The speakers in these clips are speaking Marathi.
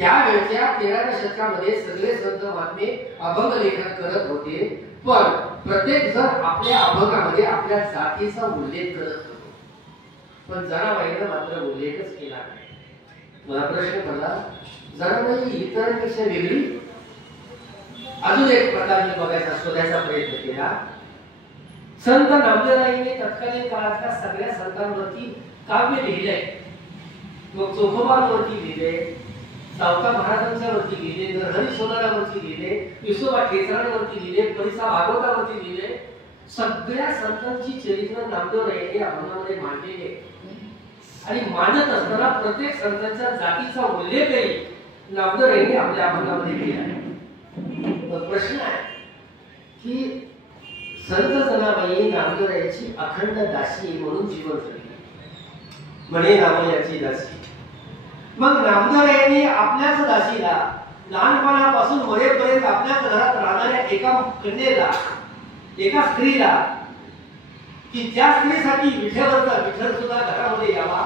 त्यावेळच्या 13व्या शतकामध्ये सगळे संत महात्मे अभंग लेखन करत होते, पण प्रत्येक जण आपल्या अभंगामध्ये आपल्या जातीचा उल्लेख करत होतो, पण जनाबाईनं मात्र उल्लेखच केला नाही। मला प्रश्न पडला, जनाबाई इतरांपेक्षा वेगळी? अजून एक प्रकार मी बघायचा शोधायचा प्रयत्न केला। संत नामदेवरायांनी तत्कालीन काळातल्या सगळ्या संतांवरती काव्य लिहिलंय, मग चोखोबांवरती लिहिले, सावता महाराजांच्यावरती लिहिले, नरहरी सोनारावरती लिहिले, विसोबा ठेचरांवरती लिहिले, परिसा भागवतावरती लिहिले। सगळ्या संतांची चरित्र नामदेवरायांनी अभंगामध्ये मांडलेली आहे आणि मांडत असताना प्रत्येक संतांच्या जातीचा उल्लेखही नामदेवरायांनी आपल्या अभंगामध्ये केला आहे। प्रश्न आहे की संत जनाबाई नामदेवरायांची अखंड दासी म्हणून जीवन जगली, म्हणे नामयाची दासी। मग नामदेवरायांनी आपल्याच दासीला लहानपणापासून मरेपर्यंत आपल्याच घरात राहणाऱ्या एका कन्येला, एका स्त्रीला, की ज्या स्त्रीसाठी विठेवरचा विठ्ठल सुद्धा घरामध्ये यावा,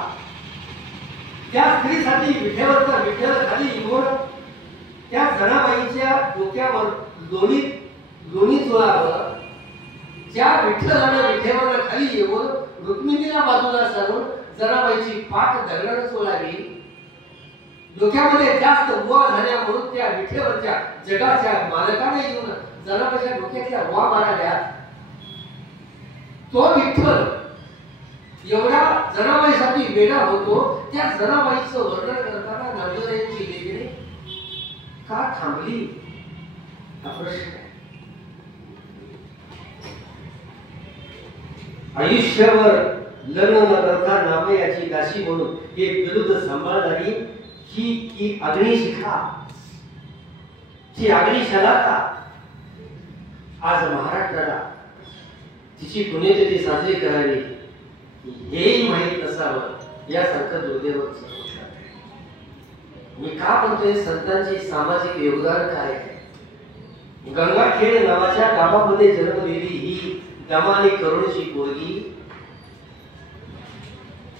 त्या स्त्रीसाठी विठेवरचा विठ्ठल खाली येऊन त्या जनाबाईच्या डोक्यावर लोणी चोळावं, ज्या विठ्ठलानं विठेवर खाली येऊन रुक्मिणीला बाजूला सारून जनाबाईची पाठ दगडानं चोळावी, डोक्यामध्ये जास्त बुवा झाल्या म्हणून त्या विठेवरच्या जगाच्या मालकाने येऊन जनाबाईच्या डोक्यातल्या बुवा माराव्या, तो विठ्ठल एवढा जनाबाईसाठी वेडा होतो। त्या जनाबाईचं वर्णन करताना नामदेवरायांची लेखणी का थांबली हा प्रश्न आहे। आयुष्यावर लग्न न करता नामयाची दासी म्हणून एक विरुद्ध सांभाळणारी ही अग्निशिखा, ही अग्निशलाका आज महाराष्ट्राला तिची पुण्यतिथी साजरी करावी हेही माहीत नसावं यासारखं दुर्दैव समजलं। मी का म्हणतोय, संतांची सामाजिक योगदान काय आहे? गंगाखेड नावाच्या गावामध्ये जन्मलेली ही दमानी करुणची पोरगी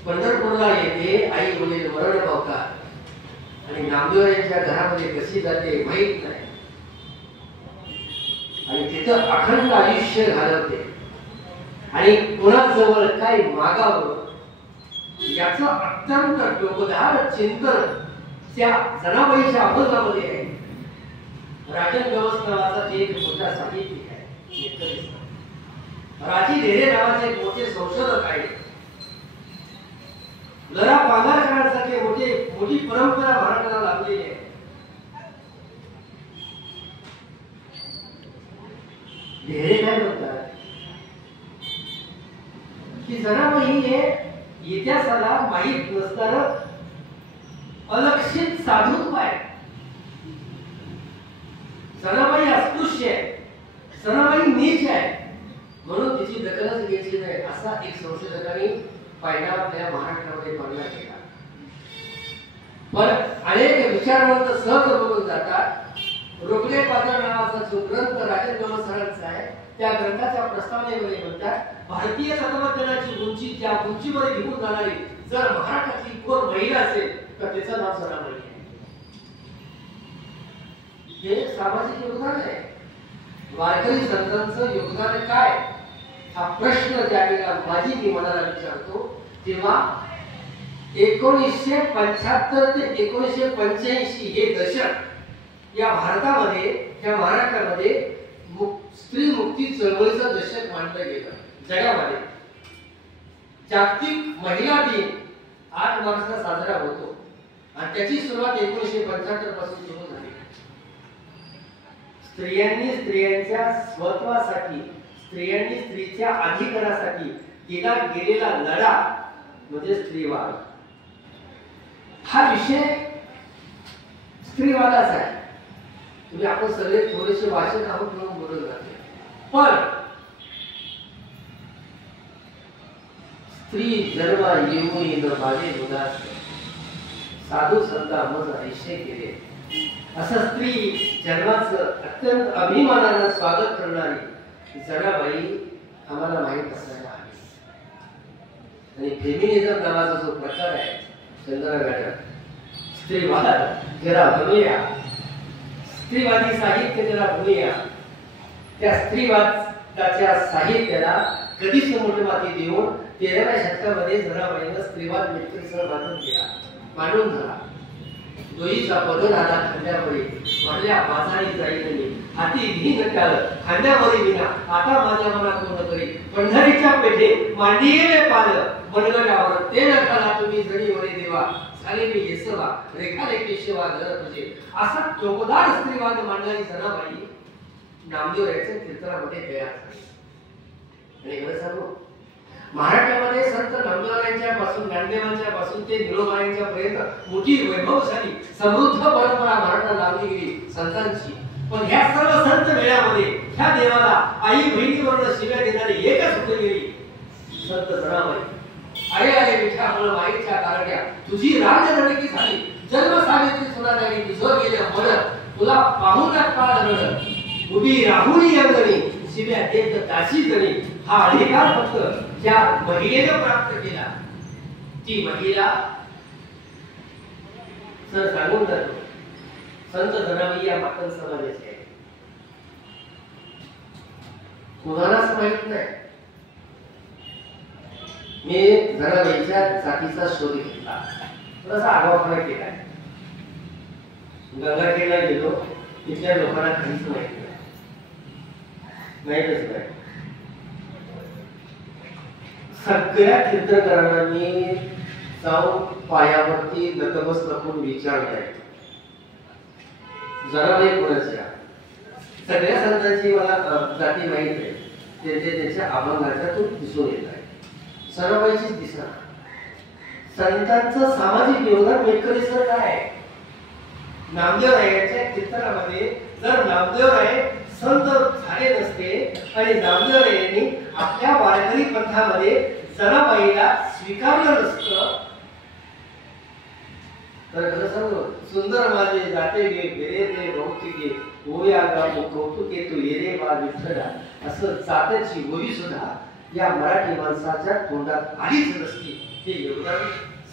पंढरपूरला येते, आई वडील मरण पावतात आणि नामदेवरायांच्या घरामध्ये कशी जाते माहित नाही आणि तिथं अखंड आयुष्य घालवते आणि कुणाजवळ काय मागावं याचं अत्यंत डोकदार चिंतन त्या जनाबाईच्या अभंगामध्ये आहे। राजन व्यवस्थावाचा एक मोठा साहित्यिक आहे, राजी ढेरे नावाचे एक मोठे संशोधक आहे, लरा पांगारकरांसारखे मोठी परंपरा महाराष्ट्राला लाभलेली आहे। ढेरे काय म्हणतात की जनाबाई हे इतिहासाला माहीत नसताना अलक्षित साधुत्व आहे, जनाबाई अस्पृश्य आहे, जनाबाई नीच आहे म्हणून तिची दखलच घ्यायची नाही असा एक संशोधकांनी पहिला आपल्या महाराष्ट्रामध्ये पडला केला। पण अनेक विचारवंत सहज बघून जातात। रोकले पात्र नावाचा जो ग्रंथ राजन व्यवस्थांचा आहे, त्या ग्रंथाच्या प्रस्तावनेमध्ये म्हणतात, भारतीय तत्वज्ञानाची उंची ज्या उंचीवर घेऊन जाणारी जर महाराष्ट्रातली कोण महिला असेल तर तिचं नाव जनाबाई आहे। हे सामाजिक योगदान आहे। वारकरी संतांचं योगदान काय हा प्रश्न ज्यावेळेला माझी मी मनाला विचारतो तेव्हा 1975 ते 1985 हे दशक या भारतामध्ये, या महाराष्ट्रामध्ये स्त्री मुक्ती चळवळीचं दशक मानलं गेलं जगामध्ये। जागतिक महिला दिन 8 मार्चला साजरा होतो आणि त्याची सुरुवात 1975 पासून सुरू झाली। स्त्रियांनी स्त्रियांच्या स्वत्वासाठी, स्त्रियांनी स्त्रीच्या अधिकारासाठी दिला गेलेला लढा म्हणजे स्त्रीवाद। हा विषय स्त्रीवादाचा आहे। तुम्ही आपण सगळे थोडेसे वाचन आहोत म्हणून बोलत जाते, पण स्त्री जन्मा येऊन न माझे उदास साधू संता मज आयुष्य गेले असं स्त्री जन्माचं अत्यंत अभिमानानं स्वागत करणारी जनाबाई आम्हाला माहीत असायला हवी। आणि फेमिनिझम नावाचा जो प्रकार आहे चंद्रगाड्यात, स्त्रीवाद जरा बनूया, स्त्रीवादी साहित्य जरा बनूया. त्या स्त्रीवादाच्या साहित्याला कधीच मोठमाती देऊन 13व्या शतकामध्ये जनाबाईनं स्त्रीवाद मेटकरीसह मांडून झाला. दोईचा पदर आला खांद्यावरी, म्हणल्या बाजारी जाईल हाती घेईन काल खांद्यावरी विना, आता माझ्या मनात कोण तरी पंढरीच्या पेठे मांडिये पाल मनगटावर ते नखाला तुम्ही जणीवरी देवा, झाले मी येसवा रेखाले केशवा घर तुझे. असा चोखदार स्त्रीवाद मांडणारी जनाबाई नामदेव याच्या कीर्तनामध्ये तयार झाली. आणि खरं सांगू, महाराष्ट्रामध्ये संत नामदेवांच्या पासून ज्ञानदेवांच्या पासून ते निळोबाईंच्या पर्यंत मोठी वैभवशाली समृद्ध परंपरा महाराष्ट्रात लावली गेली संतांची. पण ह्या सर्व संत वेळामध्ये ह्या देवाला आई बहिणीवर शिव्या देणारी एकच होती गेली, संत जनाबाई. अरे अरे विठ्ठल माईच्या कारड्या, तुझी राजधडकी झाली, जन्म सावित्री सुना झाली, तुझं गेलं मन, तुला पाहून काळ रड, उभी राहुली अंगणी शिव्या देत दासी जणी. हा अधिकार फक्त ज्या महिलेनं प्राप्त केला, ती महिला सर सांगून जातो, संत जनाबाई या मातंग समाजाचे आहे. कुणालाच माहित नाही. मी जनाबाईच्या जातीचा शोध घेतला, थोडासा आगाऊपणा केला. गंगाखेडला गेलो, तिथल्या लोकांना काहीच माहिती नाही, माहीतच नाही. सगळ्या कीर्तनकारांना मी जाऊन पायावरती नतमस्तक करून विचारलंय, जनाबाई कोणाच्या. सगळ्या संतांची मला जाती माहित आहे, त्यांच्या अभंगाच्यातून दिसून येत आहे. जनाबाईचीच दिसणार. संतांचं सामाजिक योगदान मेटकरीसर काय आहे? नामदेवरायांच्या कीर्तनामध्ये जर नामदेवराय संत झाले नसते आणि नामदेवरायांनी आपल्या वारकरी पंथामध्ये जनाबाईला स्वीकारलं नसतं तर खरं सांगू, सुंदर माझे जाते गे गेले ते भौतिके ओया गाऊ कौतुके तू येरे बा विठ्ठला, असं जात्याची ओवी सुद्धा या मराठी माणसाच्या तोंडात आलीच नसती. हे योगदान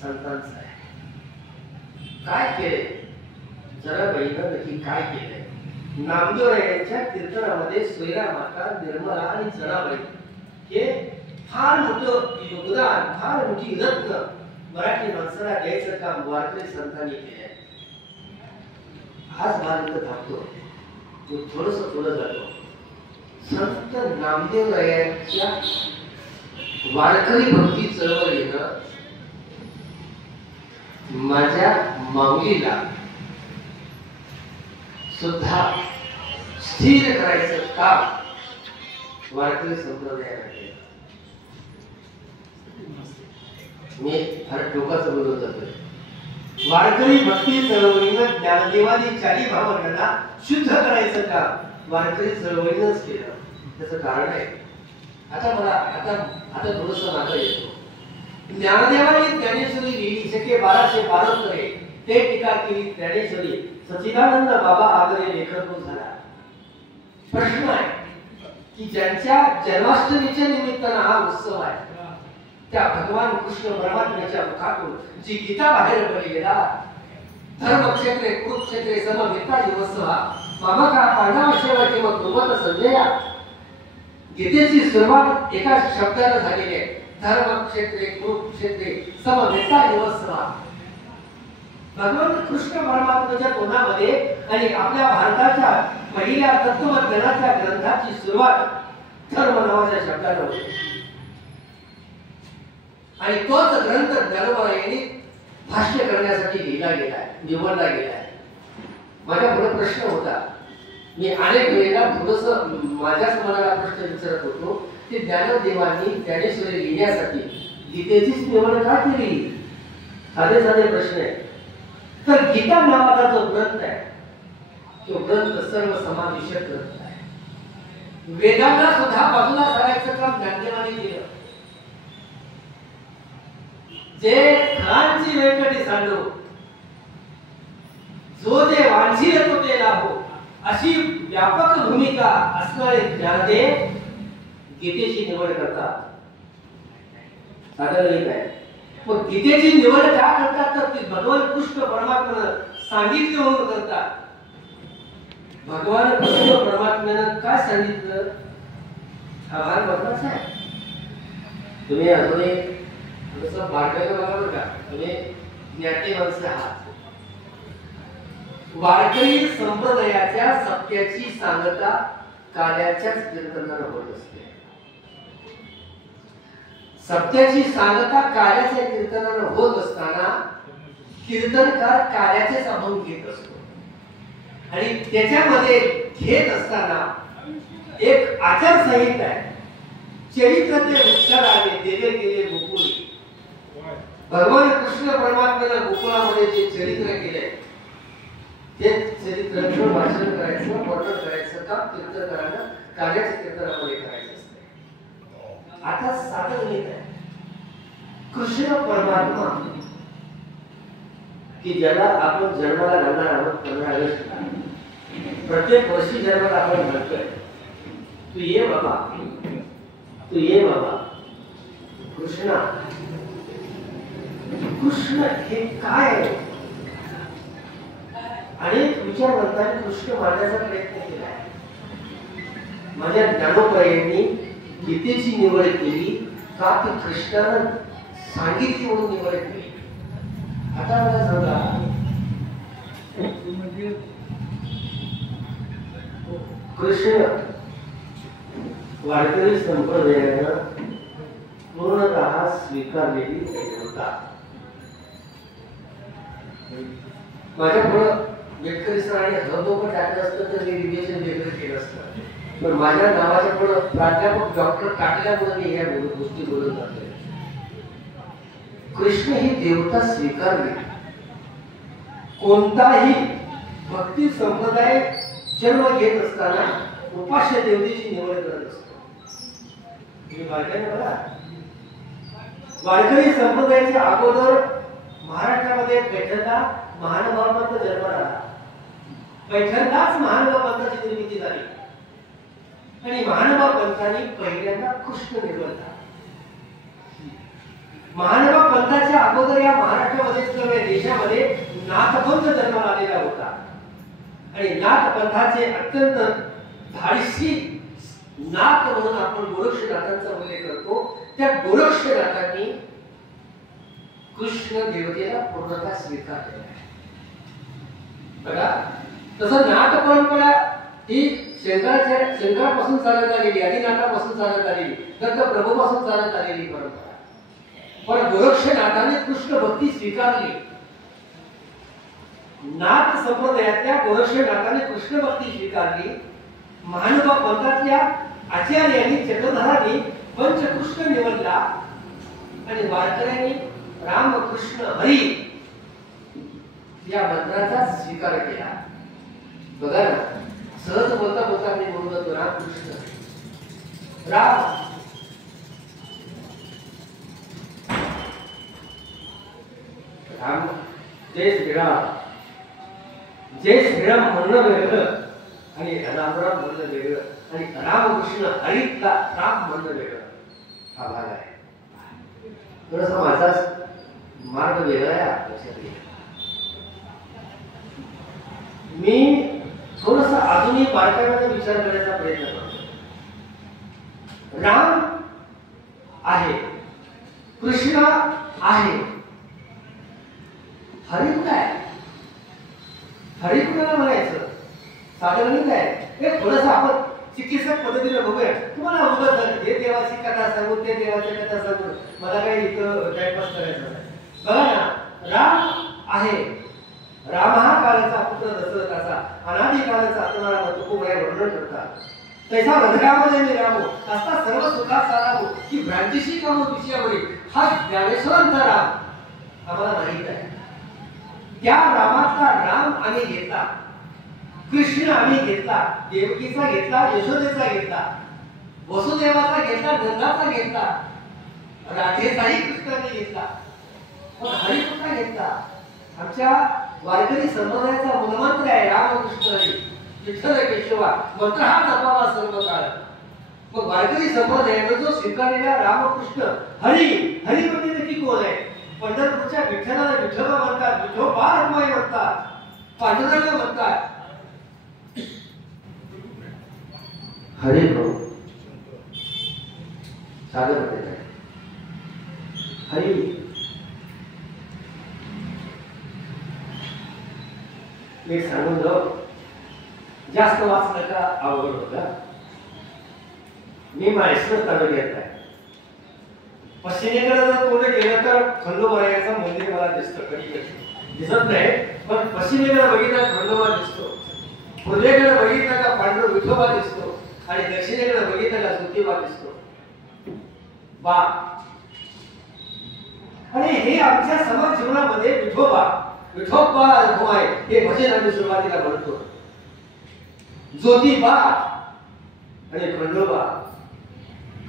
संतांचं आहे. काय केले जनाबाईनं, नक्की काय केलंय? नामदेवरायांच्या कीर्तनामध्ये सोयरा माता, निर्मला आणि जनाबाई हे फार मोठं योगदान, फार मोठी रत्न मराठी माणसाला द्यायचं काम वारकरी संतांनी केलंय. हाच भाग इथं थांबतो, थोडस पुढे जातो. संत नामदेवरायांच्या वारकरी भक्ती चळवळीनं माझ्या माऊलीला सुद्धा स्थिर करायचं काम वारकरी संप्रदायाने केलं. मी फार टोकाचं बोलत जातोय. वारकरी भक्ती चळवळीनं ज्ञानदेवादी चारी भावनांना शुद्ध करायचं काम वारकरी चळवळीनंच केलं. त्याचं कारण आहे, आता थोडस नातं येतो. ज्ञानदेवानी ज्ञानेश्वरी लिहिली, शके 1272 ते टीका केली ज्ञानेश्वरी. सच्चिदानंद बाबा आगरे लेखक झाला. प्रश्न आहे की ज्यांच्या जन्माष्टमीच्या निमित्तानं हा उत्सव आहे, त्या भगवान कृष्ण परमात्म्याच्या मुखातून जी गीता बाहेर पडलेला, धर्मक्षेत्रे कुरुक्षेत्रे समवेता युवस्वा मामका पांडवाशेवा किंवा कुर्वत संजया, गीतेची सुरुवात एका शब्दाने झालेली आहे, धर्मक्षेत्रे कुरुक्षेत्रे समवेता युवस्वा. भगवान कृष्ण परमात्म्याच्या तोंडामध्ये आणि आपल्या भारताच्या पहिल्या तत्वज्ञानाच्या ग्रंथाची सुरुवात धर्म नावाच्या शब्दाने होते. आणि तोच ग्रंथ ज्ञानोबारायांनी भाष्य करण्यासाठी लिहिला गेलाय, निवडला गेलाय. माझ्या पुढे प्रश्न होता, मी अनेक वेळेला थोडस माझ्याच मनाला प्रश्न विचारत होतो, की ज्ञानदेवांनी ज्ञानेश्वरी लिहिण्यासाठी गीतेचीच निवड का केली? साधे साधे प्रश्न आहे. तर गीता नावाचा जो ग्रंथ आहे, तो ग्रंथ सर्व समावेशक ग्रंथ आहे. वेदांना सुद्धा बाजूला सारायचं काम ज्ञानदेवांनी केलं. जे खानची वेंकटी सांडो, जो जे वांछील तो ते लाभो, अशी व्यापक भूमिका असणारे ज्ञानदेव गीतेची निवड करतात. साधं लिहित आहे पण गीतेची निवड का करतात तर ती भगवान कृष्ण परमात्म्यानं सांगितले म्हणून करतात. भगवान कृष्ण परमात्म्यानं काय सांगितलं हा भाग महत्वाचा आहे. तुम्ही अजूनही थोडंसं बारकाईनं बघा बरं का. तुम्ही ज्ञाती माणसं आहात. वारकरी संप्रदायाच्या सत्याची सांगता कार्याच्याच कीर्तनानं होत असते. सत्याची सांगता कार्याच्या कीर्तनानं होत असताना कीर्तनकार कार्याचेच अभंग घेत असतो. आणि त्याच्यामध्ये घेत असताना एक आचारसंहिता आहे. चरित्र ते उच्चाराने दिले गेले गोकुळी. भगवान कृष्ण परमात्म्यानं गोकुळामध्ये जे चरित्र केले ते चरित्राचं वाचन करायचं, वर्णन करायचं का कीर्तनकारांना कार्याच्या कीर्तनामध्ये करायचं असते. आता साधन गणित आहे. कृष्ण परमात्मा की ज्याला आपण जन्माला घालणार आहोत 15 ऑगस्टला, प्रत्येक वर्षी जन्माला आपण घालतोय. तू ये बाबा, तू ये बाबा. कृष्णा, कृष्ण हे काय आहे? अनेक विचारवंतांनी कृष्ण मांडण्याचा प्रयत्न केला. माझ्या ज्ञानोबाईंनी गीतेची निवड केली का ती कृष्णानं सांगितली म्हणून निवड केली. आता मला सांगा, कृष्ण वारकरी संप्रदायानं पूर्णतः स्वीकारलेली देवता. माझ्या पुढं शेतकरी सरांनी हळदोपण टाकलं असतं तर मी विवेचन वेगळं केलं असतं. पण माझ्या नावाच्या पुढं प्राध्यापक डॉक्टर टाकल्यामुळे मी या गोष्टी बोलत जातोय. कृष्ण ही देवता स्वीकारली. कोणताही भक्ती संप्रदाय जन्म घेत असताना उपास्य देवतेची निवड करत असतो. तुम्ही बारकाईने बघा, वारकरी संप्रदायाच्या अगोदर महाराष्ट्रामध्ये पैठणला महानुभाव पंत जन्माला आला. पैठणलाच महानुभाव पंताची निर्मिती झाली आणि महानुभाव पंतांनी पहिल्यांदा कृष्ण निवडला. महानुभाव पंताच्या अगोदर या महाराष्ट्रामध्ये किंवा देशामध्ये नाथपंथ जन्माला आलेला होता आणि नाथपंथाचे अत्यंत धाडसी नाथ म्हणून आपण गोरक्षनाथांचा उल्लेख करतो. त्या गोरक्षनाथांनी कृष्ण देवतेला पूर्णतः स्वीकार केला. बघा, तसं नाथ परंपरा ही शंकरापासून चालत आलेली, आदिनाथापासून चालत आलेली, दत्त प्रभूपासून चालत आलेली परंपरा. पण गोरक्षनाथाने कृष्ण भक्ती स्वीकारली. नाथ संप्रदायातल्या गोरक्षनाथाने कृष्ण भक्ती स्वीकारली. महानुभाव पंथातल्या आचार्यांनी चक्रधरांनी पंचकृष्ण निवडला आणि वारकऱ्यांनी राम कृष्ण हरी या मंत्राचा स्वीकार केला. बघा ना, सहज बोलता बोलता मी म्हणून जातो राम कृष्ण राम. राम जय श्रीराम, जय श्रीराम म्हणणं वेगळं आणि रामराम म्हणणं वेगळं आणि रामकृष्ण हरीतला राम म्हणणं वेगळं. हा भाग आहे. थोडासा माझा मार्ग वेगळा आहे लक्षात घ्या. मी थोडस अजूनही बारकाईने विचार करायचा प्रयत्न करतो. राम आहे, कृष्ण आहे, हरी कुठं आहे? हरी कुणाला म्हणायचं? साधारण काय हे थोडस आपण चिकित्सक पद्धतीने बघूया. तुम्हाला उगाच हे देवाची कथा सांगू, ते देवाची कथा सांगू, मला काही इथं टाइमपास करायचा नाही. बघा ना, राम आहे. राम हा काळाचा पुत्र दशरथाचा, अनादी काळाचा आत्माराम तुकोबाई वर्णन करतात. तैसा रंगामध्ये मी रामो असता सर्व सुखात सारामो की भ्रांतीशी कामो विषयावरील हा ज्ञानेश्वरांचा राम आम्हाला माहित आहे. त्या रामाचा राम आम्ही घेतला, कृष्ण आम्ही घेतला, देवकीचा घेतला, यशोदेचा घेतला, वसुदेवाचा घेतला, नंदाचा घेतला, राधेचाही कृष्णाने घेतला. पण हरी कुठला घेतला? आमच्या वारकरी संप्रदायाचा मूलमंत्र आहे रामकृष्ण हरी विठ्ठल केशवा, मंत्र हा जपावा सर्व काळ. मग वारकरी संप्रदायाने जो स्वीकारलेला रामकृष्ण हरी, हरी म्हणजे नक्की कोण आहे? पंढरपूरच्या विठ्ठलाला विठोबा म्हणतात, विठोबा रखुमाई म्हणतात, पांडुरंग म्हणतात. हरे प्रभू सागर होते हरी. मी सांगून जाऊ, जास्त वाच नका, आवड होता. मी माहेश्वर तालुक्यात आहे. पश्चिमेकडे जर तोंड गेलं तर खंडोबाचं मंदिर मला दिसतं, कधी कधी दिसत नाही, पण पश्चिमेकडे बघितलं खंडोबा दिसतो, पूर्वेकडे बघितलं का पांडुरंग विठोबा दिसतो, आणि दक्षिणेकडे बघितलं का ज्योतिबा दिसतो. बा आणि हे आमच्या समाज जीवनामध्ये विठोबा विठोबा रखुमाई हे भजन आम्ही सुरुवातीला म्हणतो. ज्योतिबा आणि खंडोबा.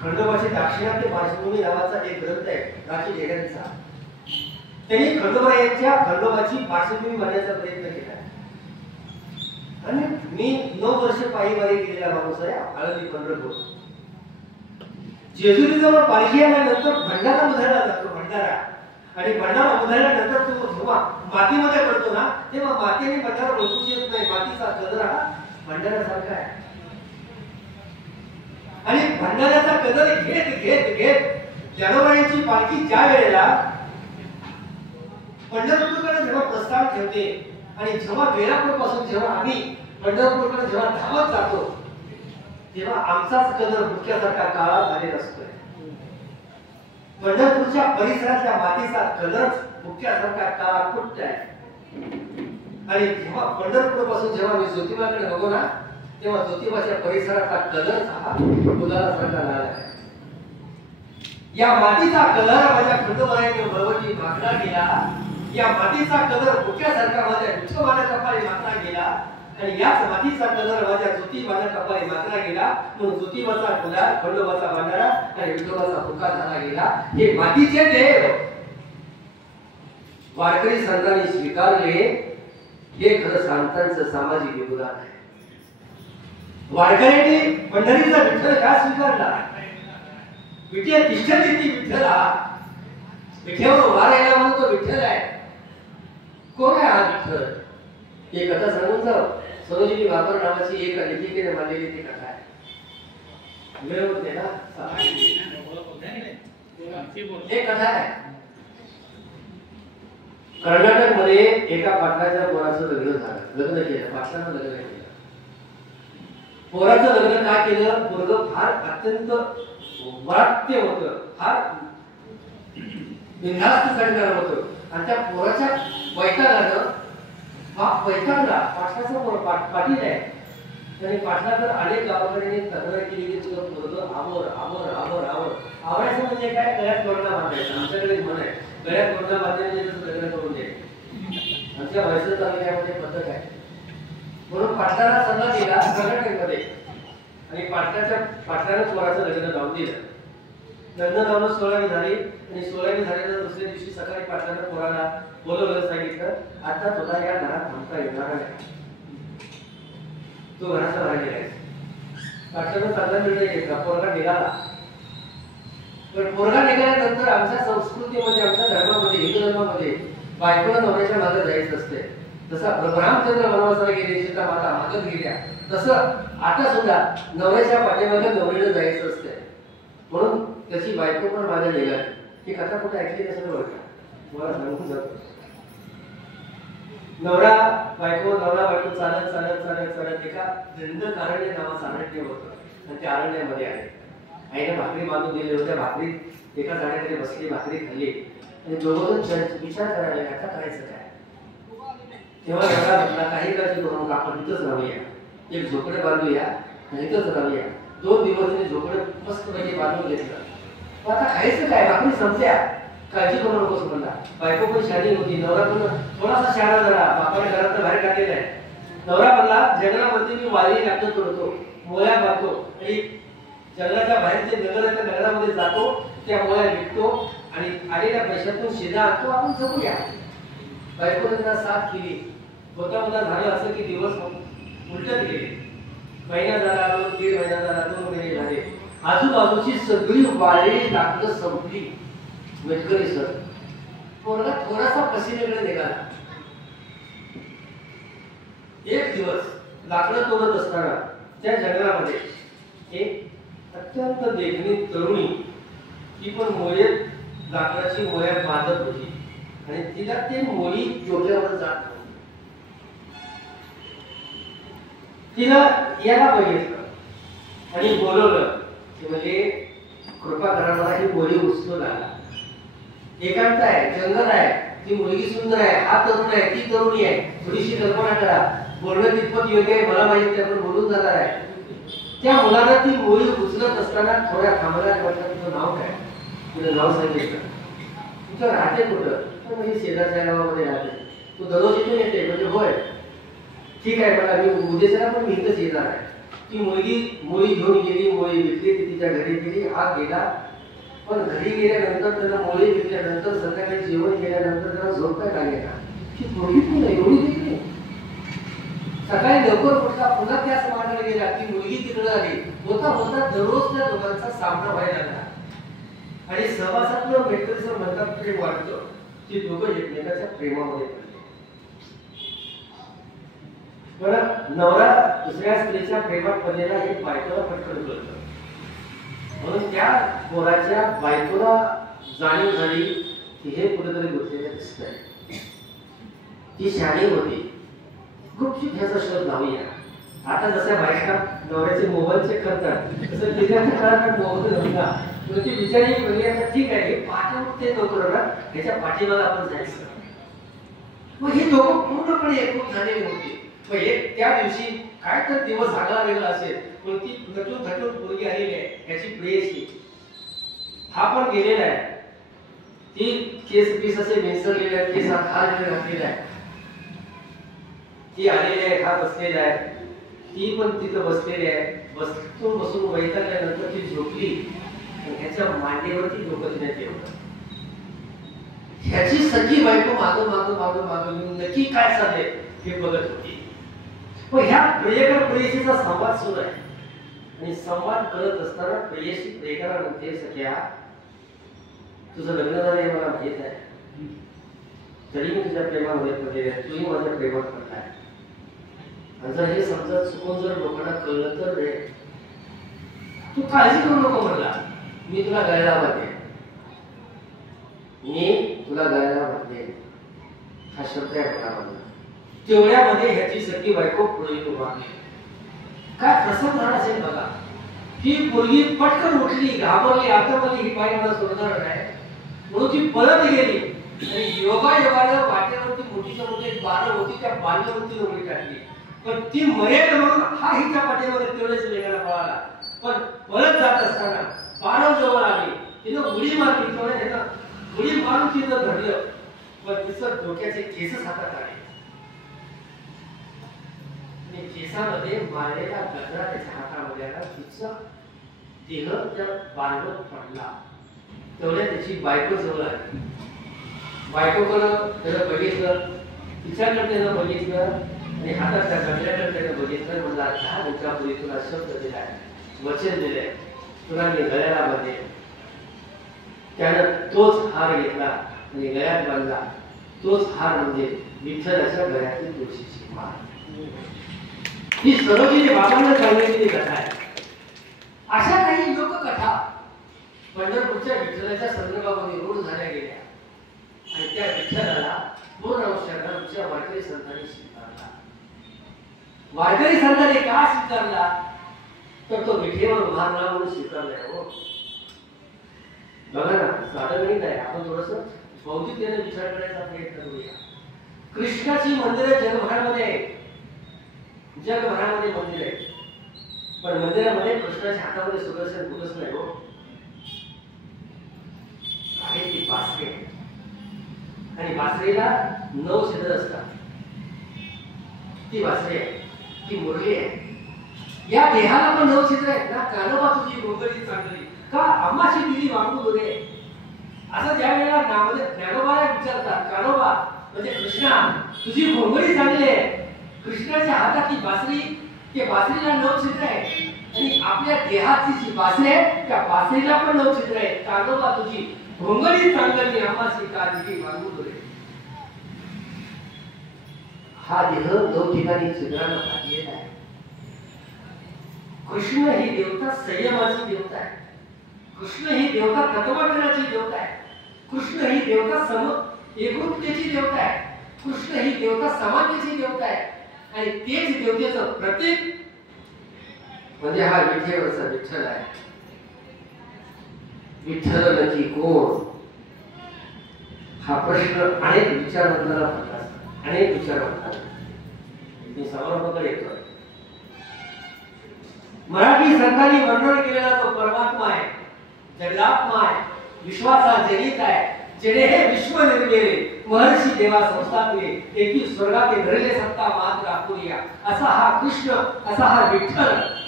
खंडोबाची दाक्षिणात्य पार्श्वभूमी नावाचा एक ग्रंथ आहे प्राचीन लेखकांचा. त्यांनी खंडोबाची पार्श्वभूमी बनवण्याचा प्रयत्न केला. आणि मी 9 वर्ष पायीवारी केलेला माणूस आहे. आळंदी पंढरपूर जेजुरीजवळ पालखी आल्यानंतर भंडारा उधळला जातो. भंडारा आणि भंडारा उधळल्यानंतर तो जेव्हा मातीमध्ये पडतो ना, तेव्हा मातीने भंडारा ओळखूच येत नाही. मातीचा कलर हा भंडाऱ्यासारखा आहे. आणि भंडाऱ्याचा कलर घेत घेत घेत ज्ञानोबाईंची पालखी ज्या वेळेला पंढरपूरकडे जेव्हा प्रस्थान ठेवते आणि जेव्हा वेळापूर पासून जेव्हा आम्ही पंढरपूरकडे जेव्हा धावत जातो, तेव्हा आमचाच कलर मुख्यासारखा काळा झालेला असतोय. पंढरपूरच्या परिसरातल्या मातीचा कलरच मुख्यासारखा काळा कुट्ट आहे. आणि जेव्हा पंढरपूर पासून जेव्हा मी ज्योतिबाकडे बघू ना, तेव्हा ज्योतिबाच्या परिसराचा कलर हा फुलासारखा लाल आहे. या मातीचा कलर माझ्या खंडोबाईने बळवटी मागला गेला. या मातीचा कलर मुख्यासारखा माझ्या विठोबाच्या कपाळी मागला गेला. आणि याच मातीचा कलर माझ्या ज्योतिबाच्या कपाळी मागला गेला. म्हणून ज्योतिबाचा गुलाल, खंडोबाचा भांडारा आणि विठोबाचा फुका झाला गेला. हे मातीचे देव वारकरी संतांनी स्वीकारले. हे खरं संतांचं सामाजिक योगदान आहे. वारकऱ्यांनी पंढरीचा विठ्ठल का स्वीकारला? विठ्ठल तिष्ठती ती विठ्ठला. विठ्ठलावर वार यायला म्हणून तो विठ्ठल आहे. कोण आहे हा विठ्ठल? ही कथा सांगून जाऊ. सरोजिनी बाबर नावाची एक लेखिकेने मांडलेली ती कथा आहे. वेळ होते ना, एक कथा आहे. कर्नाटक मध्ये एका पाटलाच्या पोराचं लग्न केलं. पाटलानं लग्न केलं. पोराचं लग्न काय केलं? पोरगं फार अत्यंत वाट्य होतं, फार बिनधास्त करणारं होतं. आणि त्या पोराच्या वैतागानं बाप वैतागला. पाटलाचा पाटील आहे. त्याने पाटलाकडे अनेक गावाकडे तक्रार केली की तुझं पोरगं आवर आवर आवर आवर. आवरायचं म्हणजे काय? गळ्यात कोरोना बांधायचं. आमच्याकडे म्हण आहे, गळ्यात कोरोना बांधल्याने लग्न करून दे. आमच्या वैसर तालुक्यामध्ये पद्धत आहे. म्हणून पाटलाला सल्ला दिला कर्नाटकमध्ये. आणि पाटलानं पोराचं लग्न लावून दिलं. लग्न लावून 16वी झाली. आणि 16वी झाल्यानंतर दुसऱ्या दिवशी सकाळी पाटलानं पोराला बोलवलं, सांगितलं आता तुला या घरात थांबता येणार नाही, तो घराचा बाहेर गेलाय. पाटलानं चांगला निर्णय घेतला. पोरगा निघाला. पण पोरगा निघाल्यानंतर आमच्या संस्कृतीमध्ये, आमच्या धर्मामध्ये, हिंदू धर्मामध्ये बायकोला नवऱ्याच्या मागे जायचं असते. जसा रामचंद्र वनवासाला गेले, सीता माता मागत गेल्या, तसं आता सुद्धा नवऱ्याच्या पाठीमागे नवरीनं जायचं असते. म्हणून त्याची बायको पण माझ्या निघाली. ही कथा कुठे ऐकली नसेल बरं का, तुम्हाला सांगून जातो. नवरा बायको चालत चालत चालत चालत एका दंडकारण्य नावाचं अरण्य होतं. आणि त्या अरण्यामध्ये आले. आईने भाकरी बांधून दिली होत्या. भाकरी एका झाडाखाली बसली, भाकरी खाल्ली. आणि दोघं विचार करायला आता करायचं काय. तेव्हा नवरा म्हटला काही काळजी करू नका, आपण इथंच राहूया. एक झोपडे बांधूया आणि इथंच राहूया. 2 दिवस तिने झोपडे मस्तपैकी बांधून घेतलं. आता खायचं काय? भाकरी संपल्या, काळजी करू नकोस म्हणला. बायको पण शहाणी होती, नवरा पण थोडासा शहाणा झाला. बापाने घरात बाहेर काढलेला आहे. नवरा म्हणला जंगलामध्ये मी वाली नाट्य करतो, मोळ्या बांधतो आणि जंगलाच्या बाहेर जे नगर आहे त्या नगरामध्ये जातो, त्या मोळ्या विकतो आणि आलेल्या पैशातून शिदा आणतो, आपण जगूया. बायकोने त्यांना साथ केली. होता झालं असं की दिवस उलटत गेले. महिना झाला, 2-3 महिना झाला, 2 महिने झाले. आजूबाजूची सगळी वाळी लाकडं संपली. मेटकरी सर पोरगा थोडासा पश्चिमेकडे निघाला. एक दिवस लाकडं तोडत असताना त्या जंगलामध्ये एक अत्यंत देखणी तरुणी, ती पण मोळ्यात लाकडाची मोळ्या बांधत होती आणि तिला ते मोळी डोक्यावर जात नव्हती. तिला याला बघितलं आणि बोलवलं की म्हणजे कृपा करा मला ही मोळी उचलू लागला. एकांत आहे, जंगल आहे, ती मुलगी सुंदर आहे, हा तरुण आहे, ती तरुणी आहे, थोडीशी कल्पना करा. बोलणं तितपत योग्य आहे मला माहिती, त्यावर बोलून जाणार आहे. त्या मुलाला ती मोळी उचलत असताना थोड्या थांबल्या वाटलं तुझं नाव काय? तुझं नाव सांगितलं. तुझं राहते कुठं? तर म्हणजे शेजारच्या गावामध्ये राहते. तू दररोज इथून येते? म्हणजे होय. ठीक आहे, मला मी उद्याच्याला पण मी इथंच येणार आहे. ती मुलगी मोळी घेऊन गेली, मोळी विकली, ती तिच्या घरी गेली, हा गेला. पण घरी गेल्यानंतर त्याला मोळी विकल्यानंतर संध्याकाळी जेवण केल्यानंतर त्याला झोप काय लागेल ना की मुलगी पण एवढी दिसली. सकाळी लवकर उठला, पुन्हा त्याच मार्गाने गेला, ती मुलगी तिकडे आली. होता होता दररोज त्या दोघांचा सामना व्हायला लागला आणि सहवासातलं मैत्रीचं म्हणतात प्रेम वाटतं. ती दोघं एकमेकाच्या प्रेमामध्ये पडले. बरं, नवरा दुसऱ्या स्त्रीच्या प्रेमात पडलेला हे बायकोला पटकन कळतं. म्हणून त्या पोराच्या बायकोला जाणीव झाली की हे कुठेतरी गुंतलेलं दिसतंय. ती शहाणी होती. गुपचूप ह्याचा शोध लावूया. आता जसं बायका नवऱ्याचे मोबाईल चेक करतात तसं तिच्या काळात मोबाईल नव्हता. ती बिचारी म्हणजे आता ठीक आहे, हे पाठवून ते नोकर ना ह्याच्या पाठीमाला आपण जायचं. मग हे दोघं पूर्णपणे एकरूप झालेले होते. मग एक त्या दिवशी काय तर दिवस चांगला वेगळा असेल, पण ती नटून थटून मुलगी आलेली आहे, त्याची प्रेयसी. हा पण गेलेला आहे. ती केस पीस असे मिसळलेले आहेत, केसात हार घातलेला आहे. ती आलेली आहे, हा बसलेला आहे. ती पण तिथं बसलेली आहे. बसून वैतागल्यानंतर ती झोपली आणि ह्याच्या मांडीवरती डोकं तिने ठेवलं. ह्याची सगळी बायको मागून नक्की काय चाललंय हे बघत होती. पण ह्या प्रियकर प्रेयसीचा संवाद सुरू आहे आणि संवाद करत असताना प्रेयसी प्रियकरा म्हणते, सख्या तुझं लग्न झालंय मला माहित आहे, तरी मी तुझ्या प्रेमामध्ये पडलेले आहे, तूही माझ्या प्रेमात पडलाय. आणि जर हे समजा चुकून जर लोकांना कळलं तर रे तू काळजी करू नको म्हणला. मी तुला गळ्याला बांधेन, मी तुला गळ्याला बांधेन हा शब्द आहे मला. तेवढ्यामध्ये ह्याची सगळी बायको पुढे उभा राहिली. काय प्रसंग झाला असेल बघा. ही मुलगी पटकन उठली, घाबरली, आतमध्ये ही बाई मला सोडणार नाही म्हणून ती पळत गेली आणि योगायोगानं वाटेवरती मोठीच्या मोठी एक बारं होती, त्या बांधावरती उडी टाकली. पण ती मरेल म्हणून हा हिच्या पाठीमध्ये तेवढेच वेगाला पळाला. पण पळत जात असताना बारं जवळ आली, तिनं उडी मारली. तेवढ्या उडी मारून तिथं धरलं, पण तिचं डोक्याचे केसच हातात आले. केसामध्ये मारलेला गजरा त्याच्या हातामध्ये आला. तिचा देह त्या बांधवत पडला. तेवढ्या त्याची बायको जवळ आली. बायकोकडं त्यानं बघितलं, तिच्याकडे त्यानं बघितलं आणि हातात त्या गजऱ्याकडे त्यानं बघितलं. म्हणला 10 मिनिटापूर्वी तुला शब्द दिलाय, वचन दिलंय, तुला मी गळ्याला बांधेन. त्यानं तोच हार घेतला आणि गळ्यात बांधला. तोच हार म्हणजे विठ्ठलाच्या गळ्यातील तुळशीची माळ. ही सरोजिनी बाबांना सांगितलेली कथा आहे. अशा काही लोककथा पंढरपूरच्या विठ्ठलाच्या संदर्भामध्ये रूढ झाल्या गेल्या आणि त्या विठ्ठलाला पूर्ण आमच्या वारकरी संतांनी स्वीकारला. वारकरी संतांनी का स्वीकारला तर तो विठेवर उभारला म्हणून स्वीकारलाय. हो बघा ना, साधं गणित आहे. आपण थोडस बौद्धिकतेने विचार करायचा प्रयत्न करूया. कृष्णाची मंदिरं जगभरामध्ये आहेत, जगभरामध्ये मंदिर आहे. पण मंदिरामध्ये कृष्णाच्या हातामध्ये सुदर्शन कुठंच नाही. हो आहे ती बासरी आणि बासरीला 9 छिद्र असतात. ती बासरी आहे, ती मुरली आहे. या देहाला पण 9 छिद्र आहेत ना. कानोबा तुझी गोगरी चांगली का आम्हाशी दिली वागू रे, असं ज्या वेळेला ज्ञानोबाला विचारतात, कानोबा म्हणजे कृष्णा तुझी घोंगडी चांगली आहे. कृष्णाच्या हाताची बासरी, त्या बासरीला 9 छिद्र आहेत आणि आपल्या देहाची जी बासरी आहे त्या बासरीला पण 9 छिद्र आहेत. कानोबा तुझी भोंगली चांगली आमासी का दिली वांगू रे. हा देह 2 ठिकाणी छिद्रानं फाटलेला आहे. कृष्ण ही देवता संयमाची देवता आहे. कृष्ण ही देवता तत्वज्ञानाची देवता आहे. कृष्ण ही देवता एकरूपतेची देवता आहे. कृष्ण ही देवता समानतेची देवता आहे. आणि तेच देवतेचं प्रतीक म्हणजे हा विठ्ठलचा विठ्ठल आहे. विठ्ठल नक्की कोण हा प्रश्न अनेक विचारवंतांना पडला. अनेक विचारवंतांना मी समारोपाकडे येतोय. मराठी संतांनी वर्णन केलेला तो परमात्मा आहे, जगदात्मा आहे, विश्वाचा जनित आहे, जेणे हे विश्व निर्मिले महर्षी देवा संस्थापले एकी स्वर्गात धरले सत्ता मात्र आपुरिया असा हा कृष्ण, असा हा विठ्ठल.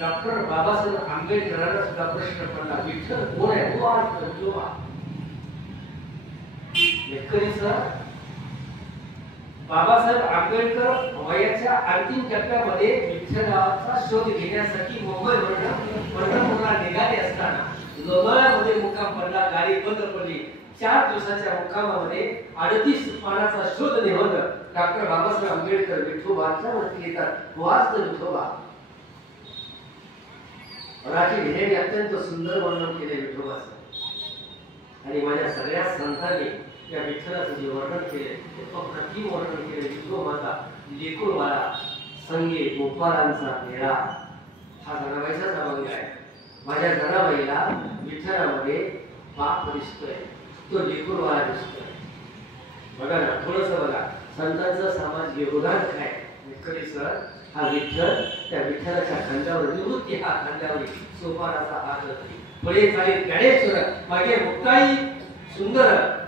डॉक्टर बाबासाहेब आंबेडकरांना सुद्धा प्रश्न पडला, विठ्ठल कोण आहे? तो आज विठोबा. लेखकरी सर बाबासाहेब आंबेडकर वयाच्या अंतिम टप्प्यामध्ये विठ्ठलाचा शोध घेण्यासाठी मुंबईवरून निघाले असताना लोणावळ्यामध्ये मुक्काम पडला. गाडी बंद पडली. 4 दिवसाच्या मुक्कामामध्ये 38 पानाचा शोध निबंध डॉक्टर बाबासाहेब आंबेडकर विठोबाच्या वरती लिहितात. वाच विठोबा. मराठी लिहिण्याने अत्यंत सुंदर वर्णन केले विठोबाचं. आणि माझ्या सगळ्या संतांनी या विठ्ठलाचं जे वर्णन केले ते अप्रतिम वर्णन केले. विठोबाचा लेकुरवाला संगे गोपालांचा मेळा हा जनाबाईचाच अभंग आहे. माझ्या जनाबाईला विठ्ठलामध्ये बाप दिसतोय, तो लेकुरवाला दिसतोय. बघा ना, थोडस बघा संतांचं सामाजिक योगदान काय. विठ्ठली सर हा विठ्ठल, त्या विठ्ठलाच्या खांद्यावर निवृत्ती हा खांद्यावर सोपानाचा हात होती. पुढे झाले ज्ञानेश्वर, मागे मुक्ताई सुंदर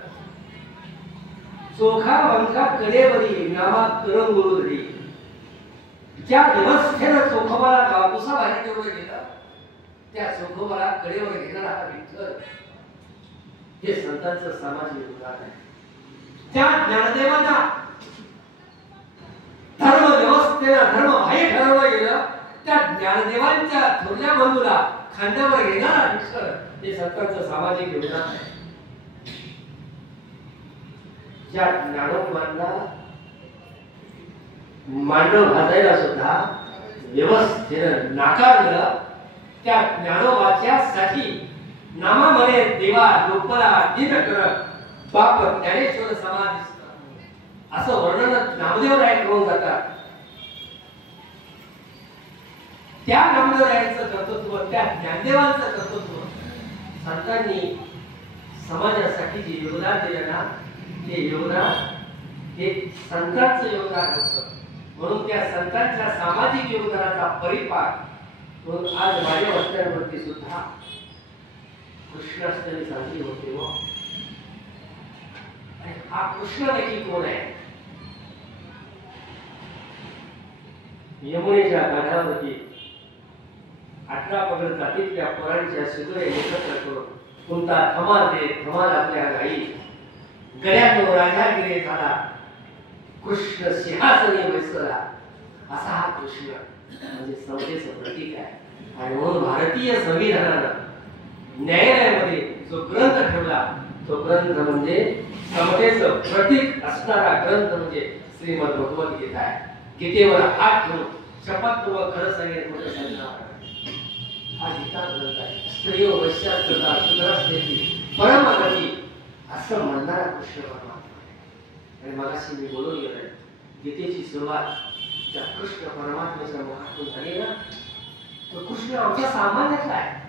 सोखा वंका कडेवरी नामा करंगुरुधरी. ज्या व्यवस्थेनं चोखोबाला गावकुसा बाहेर तेवढं गेलं, त्या चोखोबाला कडेवर घेणारा हा विठ्ठल हे संतांचं सामाजिक योगदान आहे. त्या ज्ञानदेवांना धर्म व्यवस्थेला धर्म बाह्य ठरवलं गेलं, त्या ज्ञानदेवांच्या थोरल्या बंधूला खांद्यावर घेणारा विठ्ठल हे संतांचं सामाजिक योगदान आहे. ज्या ज्ञानोबांना मांडव भाजायला सुद्धा व्यवस्थेनं नाकारलं, त्या ज्ञानोबाच्या साठी नामा म्हणे देवा लोकला दिन कर बाप ज्ञानेश्वर समाधिस्थ असं वर्णन नामदेवराय करून जातात. त्या नामदेवरायांचं कर्तृत्व, त्या ज्ञानदेवांचं कर्तृत्व संतांनी समाजासाठी जे योगदान दिलं ना, ते योगदान हे संतांचं योगदान होतं. म्हणून त्या संतांच्या सामाजिक योगदानाचा परिपाक म्हणून आज माझ्या वस्त्यांवरती सुद्धा कृष्णाष्टमी साजरी होते. आणि हा कृष्ण नक्की कोण आहे? यमुनेच्या काठावरती 18 पगड जातीतल्या पोरांच्या सुगरे एकत्र करून कोणता धमाल दे धमाल आपल्या गाई गळ्यात राजागिरी झाला, कृष्ण सिंहासनी बसला असा हा कृष्ण म्हणजे समतेचं प्रतीक आहे. आणि म्हणून भारतीय संविधानानं न्यायालयामध्ये जो ग्रंथ ठेवला तो ग्रंथ म्हणजे समतेचं प्रतीक असणारा ग्रंथ म्हणजे श्रीमद भगवद्गीता आहे. गीतेवर हात ठेवून शपथपूर्वक खरं सांगेल कुठे सांगणार हा गीता ग्रंथ आहे. स्त्रियो वैश्यास्त्रता शूद्रास्तेती परमगती असं म्हणणारा कृष्ण परमात्मा आहे. आणि मगाशी मी बोलून गेलोय, गीतेची सुरुवात त्या कृष्ण परमात्म्याच्या मुखातून झाली ना, तो कृष्ण आमच्या सामान्यातला आहे.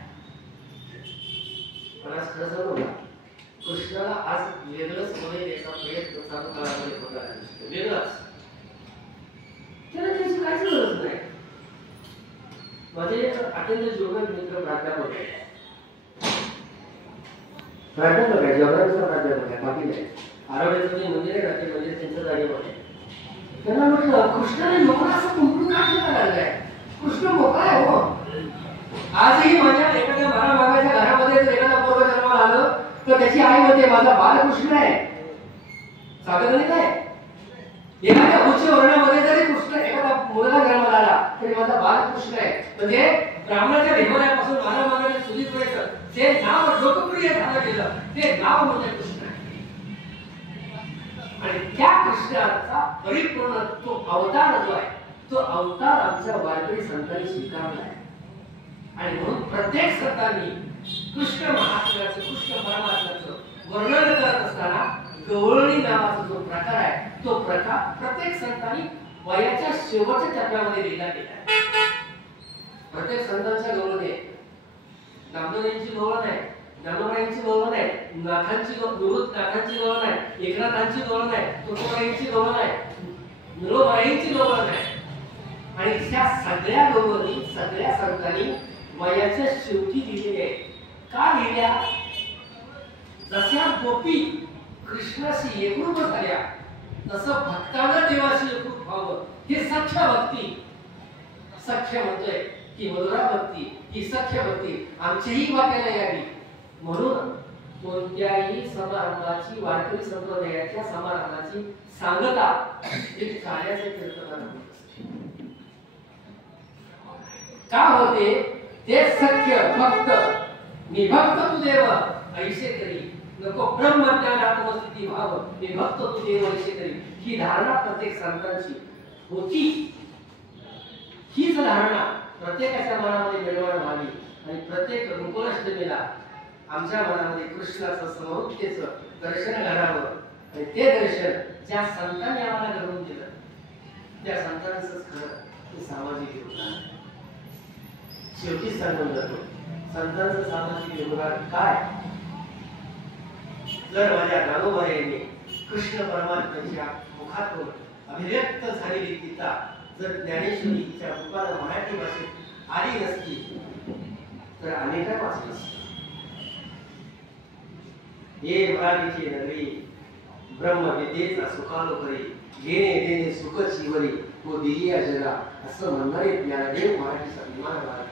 पण आज खरं सांगू का, कृष्णाला आज वेगळंच मध्ये द्यायचा प्रयत्न चालू काळामध्ये होता. वेगळंच त्याला त्याची काहीच गरज नाही. माझे अत्यंत जीवन मित्र प्राध्यापक आहे, प्राध्यापक आहे, जवळचा प्राध्यापक आहे, बाकी नाही. आरोग्याचं जे मंदिर आहे ना, ते मंदिर त्यांच्या जागेवर आहे. त्यांना म्हटलं कृष्णाने लोकांना असं कुंपण का ठेवायला लागलाय? कृष्ण मोकळा आहे हो. आजही माझ्या एखाद्या मागाच्या घरामध्ये जर एखादा पोरगा जन्माला आलं तर त्याची आई म्हणते माझा बालकृष्ण आहे. साधं गणित आहे. एखाद्या उच्च वर्णामध्ये जरी कृष्ण एखादा मुलगा जन्माला आला तरी माझा बालकृष्ण आहे. म्हणजे ब्राह्मणाच्या भिमऱ्यापासून मागाच्या सुधीपर्यंत जे नाव लोकप्रिय झालं गेलं ते नाव म्हणजे कृष्ण आहे. आणि त्या कृष्णाचा परिपूर्ण तो अवतार जो आहे तो अवतार आमच्या वारकरी संतांनी स्वीकारला आहे. आणि म्हणून प्रत्येक संतांनी कृष्ण महात्म्याचं कृष्ण परमात्म्याचं वर्णन करत असताना गवळणी नावाचा जो प्रकार आहे तो प्रकार प्रत्येक संतांनी वयाच्या शेवटच्या टप्प्यामध्ये लिहिला गेला आहे. प्रत्येक संतांच्या गवळणी आहे. नामदेवांची गवळण आहे, ज्ञानोबाईंची गवळण आहे, नाथांची गवळण आहे, एकनाथांची गवळण आहे, तुकोबाईंची गवळण आहे, निरोबाईंची गवळण आहे. आणि त्या सगळ्या गवळणी सगळ्या संतांनी वयाच्या शेवटी लिहिलेले आहेत. का लिहिल्या? जशा गोपी कृष्णाशी एकरूप झाल्या तसं भक्तांना देवाशी एकरूप व्हावं हे सख्य भक्ती. सख्य म्हणतोय की मधुरा भक्ती ही सख्य भक्ती आमच्याही वाट्याला यावी. म्हणून कोणत्याही समारंभाची वारकरी संप्रदायाच्या समारंभाची सांगता एक कार्याचे कीर्तनाला होत असते. का होते? ते सख्य भक्त निभक्त तू देव ऐसे करी नको ब्रह्मज्ञान आत्मस्थिती भाव निभक्त तू देव ऐसे करी ही धारणा प्रत्येक संतांची होती. हीच धारणा प्रत्येकाच्या मनामध्ये निर्माण व्हावी आणि प्रत्येक गोकुळाष्टमीला आमच्या मनामध्ये कृष्णाचं समरूपतेचं दर्शन घडावं. आणि ते दर्शन ज्या संतांनी आम्हाला घडवून दिलं त्या संतांचंच खरं सामाजिक योगदान. शेवटी सांगून जातो संतांचं सामाजिक योगदान काय? जर माझ्या ज्ञानोबाईंनी कृष्ण परमात्म्याच्या मुखातून अभिव्यक्त झालेली गीता जर ज्ञानेश्वरीच्या रूपानं मराठी भाषेत आली नसती तर अनेका वाचली नसती. हे मराठीची नगरी ब्रह्मविद्येचा सुखालो करी घेणे देणे सुख शिवरी तो दिया जगा असं म्हणणारे ज्ञानदेव मराठीचा अभिमान बाळगतात.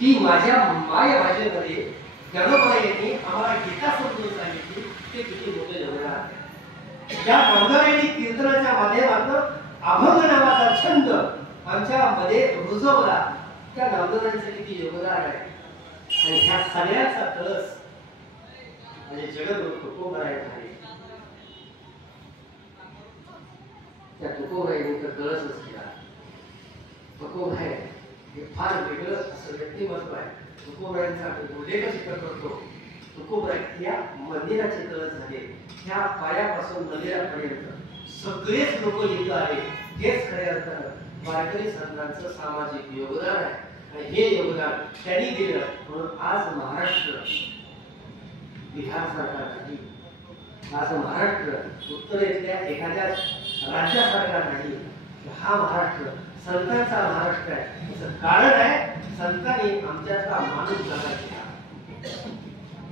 ती माझ्या माय भाषेमध्ये ज्ञानोबाईंनी आम्हाला गीता समजून सांगितली ते किती मोठे योगदान आहे. ज्या नामदेवांनी कीर्तनाच्या माध्यमातून अभंग नावाचा छंद आमच्या मध्ये रुजवला त्या नामदेवांचं किती योगदान आहे. आणि ह्या सगळ्यांचा कळस म्हणजे जगद्गुरु तुकोबराय झाले. त्या तुकोबरायांनी तर कळसच केला. तुकोबराय हे फार वेगळं असं व्यक्तिमत्व आहे. तुकोबरायांचा आपण उल्लेखच इथं करतो. तुकोबराय या मंदिराचे कळस झाले. ह्या पायापासून मंदिरापर्यंत सगळेच लोक इथं आले. हेच खऱ्या अर्थानं वारकरी संतांचं सामाजिक योगदान आहे. आणि हे योगदान त्यांनी दिलं म्हणून आज महाराष्ट्र बिहार सरकार नाही, आज महाराष्ट्र उत्तरेतल्या एखाद्या राज्यासारखा नाही. हा महाराष्ट्र संतांचा महाराष्ट्र आहे. याचं कारण आहे संतांनी आमच्यातला माणूस जागा केला.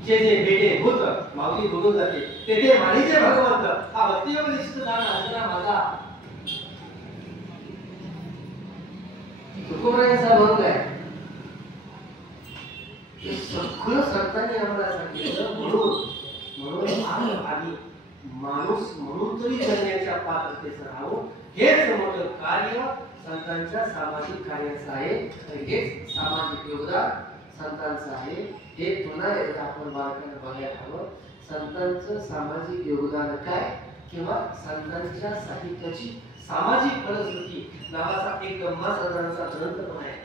जे जे भेटे भूत माऊली बोलून जाते ते ते माणीचे भगवंत हा भक्तियोग निश्चित जाणं असणार माझा तुकोबरायांचा भंग आहे. सगळं संतांनी आम्हाला सांगितलं. म्हणून आम्ही माणूस म्हणून तरी जगण्याच्या पात्रतेचं राहू. हेच मोठं कार्य संतांच्या सामाजिक कार्याचं आहे. हेच सामाजिक योगदान संतांचं आहे. हे पुन्हा एकदा आपण बारकाईने बघायला हवं. संतांचं सामाजिक योगदान काय किंवा संतांच्या साहित्याची सामाजिक फलश्रुती नावाचा एक गंमासाधारणचा ग्रंथ पण आहे.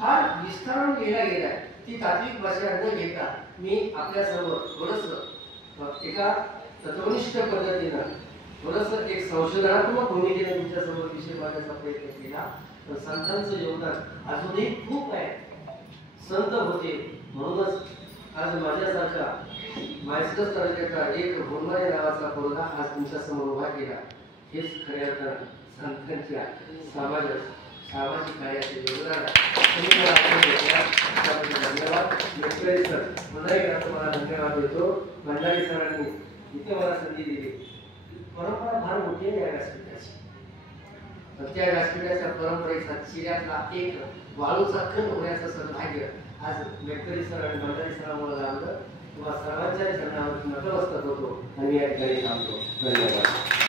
फार विस्तारून लिहिला गेलाय. ती तात्विक भाषा न घेता मी आपल्या समोर थोडस एका तत्वनिष्ठ पद्धतीनं थोडस एक संशोधनात्मक भूमिकेने तुमच्या समोर विषय मांडण्याचा प्रयत्न केला. तर संतांचं योगदान अजूनही खूप आहे. संत होते म्हणूनच आज माझ्यासारखा माळशिरस तालुक्याचा एक होनमाळे नावाचा पोरगा आज तुमच्या समोर उभा केला. हेच खऱ्या अर्थानं संतांच्या सामाजिक कार्याचे योगदान आहे. धन्यवाद. सर पुन्हा एकदा तुम्हाला धन्यवाद देतो. भंडारी सरांनी इथे मला संधी दिली. परंपरा फार मोठी आहे या व्यासपीठाची. त्या व्यासपीठाच्या परंपरेचा चिऱ्यातला एक वाळूचा खंड होण्याचं सौभाग्य आज मेटकरी सर आणि भंडारी सरांमुळे लाभलं. तुम्हा सर्वांच्या चरणावर नतमस्तक होतो आणि या ठिकाणी थांबतो. धन्यवाद.